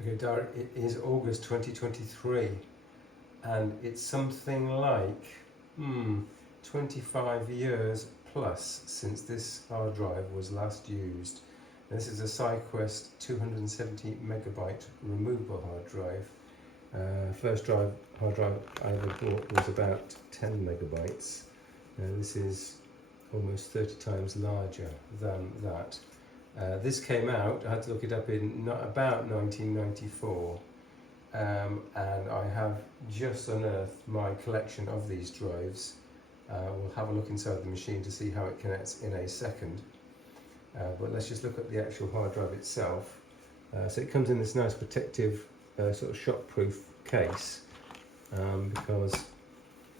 Okay, Dar, it is August 2023 and it's something like 25 years plus since this hard drive was last used. This is a Syquest 270 megabyte removable hard drive. First hard drive I ever bought was about 10 megabytes. This is almost 30 times larger than that. This came out, I had to look it up, in about 1994, and I have just unearthed my collection of these drives. We'll have a look inside the machine to see how it connects in a second, but let's just look at the actual hard drive itself. So it comes in this nice protective sort of shock-proof case, because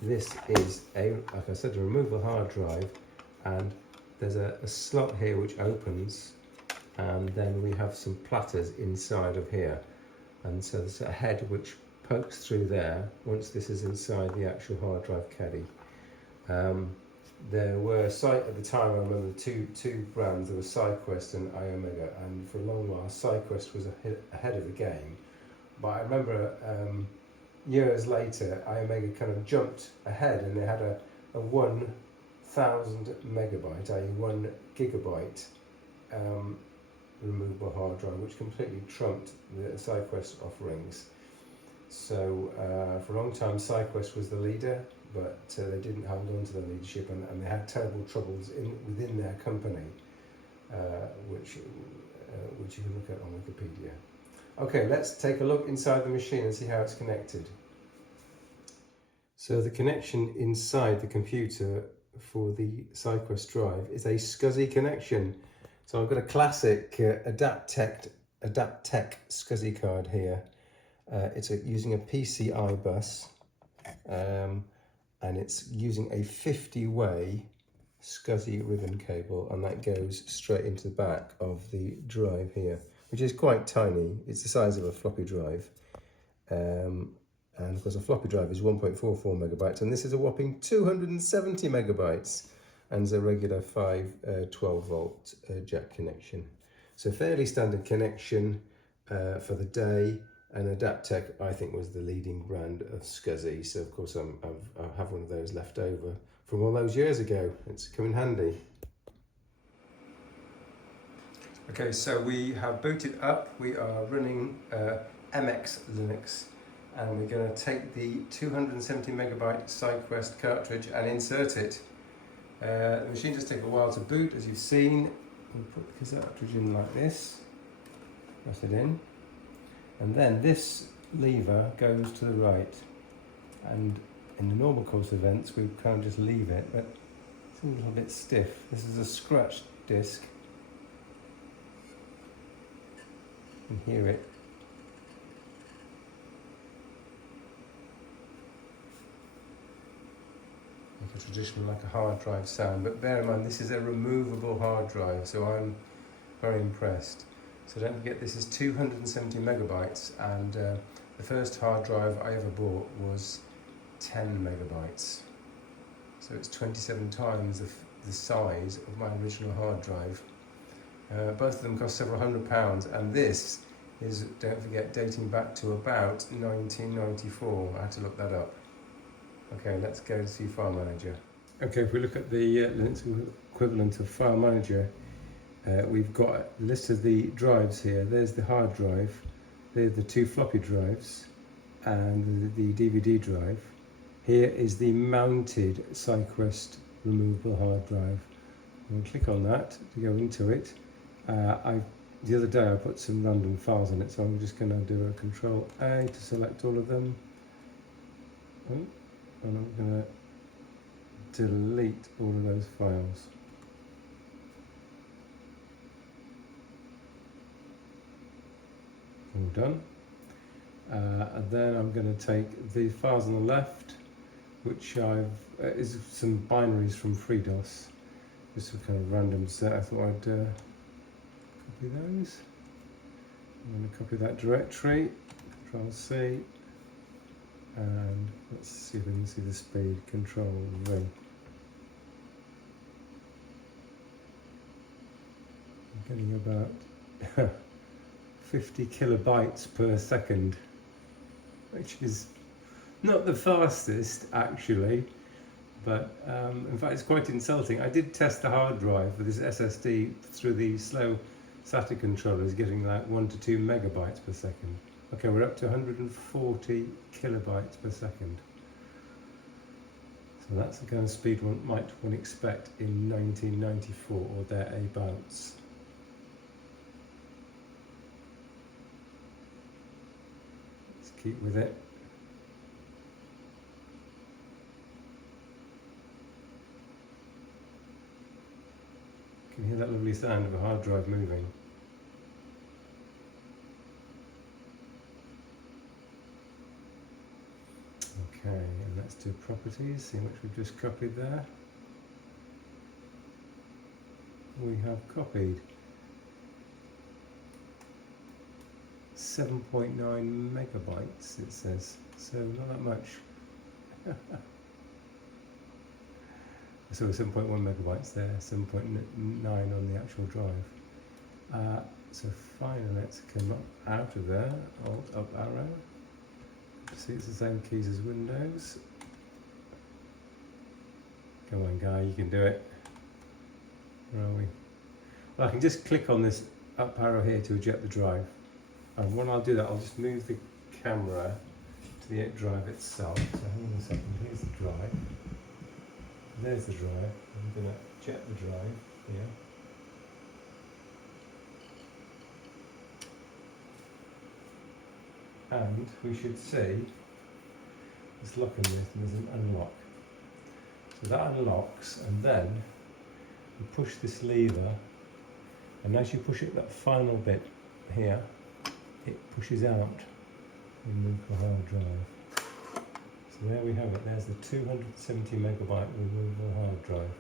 this is like I said, a removable hard drive, and there's a slot here which opens, and then we have some platters inside of here, and so there's a head which pokes through there once this is inside the actual hard drive caddy. There were, at the time I remember, two brands. There were Syquest and iOmega, and for a long while Syquest was ahead of the game, but I remember years later iOmega kind of jumped ahead, and they had a 1000 megabyte, i.e. 1 gigabyte removable hard drive, which completely trumped the Syquest offerings. So for a long time Syquest was the leader, but they didn't hold on to the leadership, and they had terrible troubles within their company, which you can look at on Wikipedia. Okay, let's take a look inside the machine and see how it's connected. So the connection inside the computer for the Syquest drive is a SCSI connection. So I've got a classic AdaptTech SCSI card here. It's using a PCI bus, and it's using a 50-way SCSI ribbon cable, and that goes straight into the back of the drive here, which is quite tiny. It's the size of a floppy drive. And of course a floppy drive is 1.44 megabytes, and this is a whopping 270 megabytes, and it's a regular 12 volt jack connection. So fairly standard connection for the day, and AdaptTech I think was the leading brand of SCSI, so of course I have one of those left over from all those years ago. It's come in handy. Okay, so we have booted up. We are running MX Linux, and we're going to take the 270 megabyte Syquest cartridge and insert it. The machine does take a while to boot, as you've seen. We'll put the cartridge in like this, press it in, and then this lever goes to the right, and in the normal course of events we kind of just leave it, but it's a little bit stiff. This is a scratched disc. You can hear it. Like a traditional, like a hard drive sound, but bear in mind this is a removable hard drive, so I'm very impressed. So don't forget, this is 270 megabytes, and the first hard drive I ever bought was 10 megabytes. So it's 27 times the size of my original hard drive. Both of them cost several £100, and this is, don't forget, dating back to about 1994. I had to look that up. Okay, let's go to see File Manager. Okay, if we look at the Linux equivalent of File Manager, we've got a list of the drives here. There's the hard drive, there's the two floppy drives, and the DVD drive. Here is the mounted Syquest removable hard drive. I'm going to click on that to go into it. The other day I put some random files in it, so I'm just going to do a Control A to select all of them. And I'm going to delete all of those files. All done. And then I'm going to take the files on the left, which is some binaries from FreeDOS. Just a kind of random set. I thought I'd copy those. I'm going to copy that directory. Control C. And let's see if we can see the speed. Control V. I'm getting about 50 kilobytes per second, which is not the fastest actually, but in fact it's quite insulting. I did test the hard drive with this SSD through the slow SATA controllers, getting like 1 to 2 megabytes per second. Okay, we're up to 140 kilobytes per second. So that's the kind of speed one might expect in 1994 or thereabouts. Let's keep with it. You can hear that lovely sound of a hard drive moving. Okay, and let's do properties, see which we've just copied there. We have copied 7.9 megabytes, it says, so not that much. So 7.1 megabytes there, 7.9 on the actual drive. So finally let's come up out of there, Alt up arrow. See, it's the same keys as Windows. Come on guy, you can do it. Where are we? Well, I can just click on this up arrow here to eject the drive. And when I'll do that, I'll just move the camera to the drive itself. So hang on a second, here's the drive. There's the drive. I'm going to eject the drive here. And we should see this lock in this, and there's an unlock. So that unlocks, and then you push this lever, and as you push it, that final bit here, it pushes out the removable hard drive. So there we have it, there's the 270 megabyte removable hard drive.